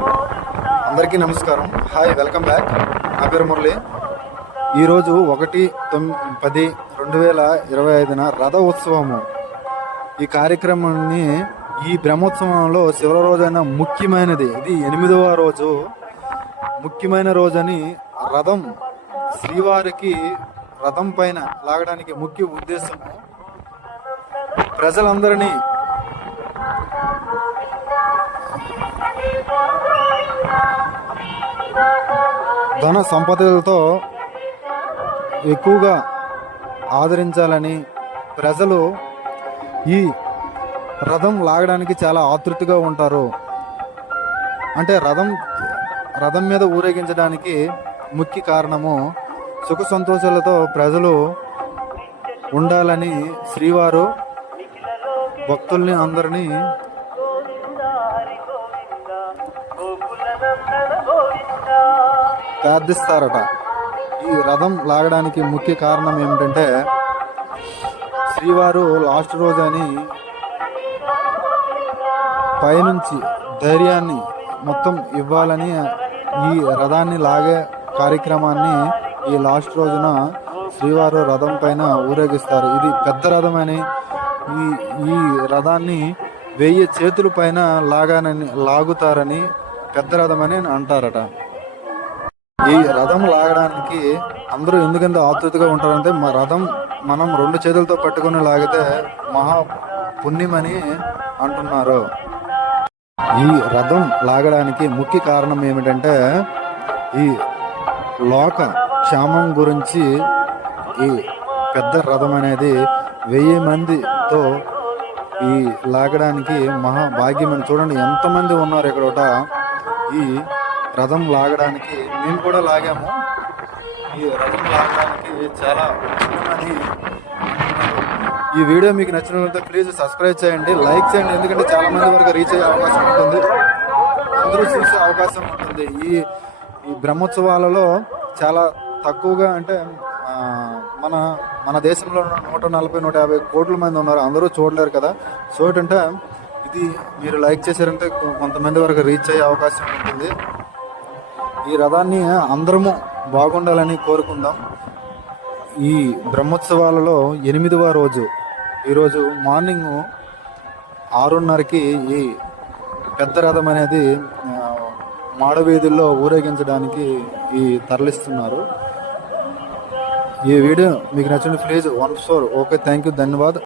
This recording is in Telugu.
అందరికీ నమస్కారం. హాయ్ వెల్కమ్ బ్యాక్ నా పేరు మురళి. ఈరోజు ఒకటి తొమ్మిది పది రెండు వేల ఇరవై ఐదున రథ ఉత్సవము ఈ కార్యక్రమాన్ని ఈ బ్రహ్మోత్సవంలో శివ రోజైన ముఖ్యమైనది ఇది ఎనిమిదవ రోజు. ముఖ్యమైన రోజని రథం. శ్రీవారికి రథం పైన లాగడానికి ముఖ్య ఉద్దేశము ప్రజలందరినీ ధన సంపదలతో ఎక్కువగా ఆదరించాలని ప్రజలు ఈ రథం లాగడానికి చాలా ఆతృతగా ఉంటారు. అంటే రథం రథం మీద ఊరేగించడానికి ముఖ్య కారణము సుఖ సంతోషాలతో ప్రజలు ఉండాలని శ్రీవారు భక్తుల్ని అందరినీ ప్రార్థిస్తారట ఈ రథం లాగడానికి ముఖ్య కారణం ఏమిటంటే శ్రీవారు లాస్ట్ రోజు అని పైనుంచి ధైర్యాన్ని మొత్తం ఇవ్వాలని ఈ రథాన్ని లాగే కార్యక్రమాన్ని ఈ లాస్ట్ రోజున శ్రీవారు రథం పైన ఊరేగిస్తారు. ఇది పెద్ద రథమని ఈ ఈ రథాన్ని వెయ్యి చేతుల పైన లాగానని లాగుతారని పెద్ద రథమని అంటారట. ఈ రథం లాగడానికి అందరూ ఎందుకంత ఆతృతగా ఉంటారంటే మా రథం మనం రెండు చేతులతో పట్టుకుని లాగితే మహా పుణ్యమని అంటున్నారు. ఈ రథం లాగడానికి ముఖ్య కారణం ఏమిటంటే ఈ లోక క్షేమం గురించి ఈ పెద్ద రథం అనేది వెయ్యి మందితో ఈ లాగడానికి మహాభాగ్యం అని చూడండి. ఎంతమంది ఉన్నారు ఇక్కడ ఈ రథం లాగడానికి మేము కూడా లాగాము. ఈ రథం లాగడానికి చాలా ఈ వీడియో మీకు నచ్చినట్లయితే ప్లీజ్ సబ్స్క్రైబ్ చేయండి లైక్ చేయండి. ఎందుకంటే చాలా మంది వరకు రీచ్ అయ్యే అవకాశం ఉంటుంది. అందరూ చూసే అవకాశం ఉంటుంది. ఈ ఈ బ్రహ్మోత్సవాలలో చాలా తక్కువగా అంటే మన మన దేశంలో ఉన్న నూట నలభై నూట యాభై కోట్ల మంది ఉన్నారు. అందరూ చూడలేరు కదా. సో ఇది మీరు లైక్ చేశారంటే కొంతమంది వరకు రీచ్ అయ్యే అవకాశం ఉంటుంది. ఈ రథాన్ని అందరము బాగుండాలని కోరుకుందాం. ఈ బ్రహ్మోత్సవాలలో ఎనిమిదవ రోజు ఈరోజు మార్నింగ్ ఆరున్నరకి ఈ పెద్ద రథం అనేది మాడవీధుల్లో ఊరేగించడానికి ఈ తరలిస్తున్నారు. ఈ వీడియో మీకు నచ్చిన please one four. Okay thank you ధన్యవాద్.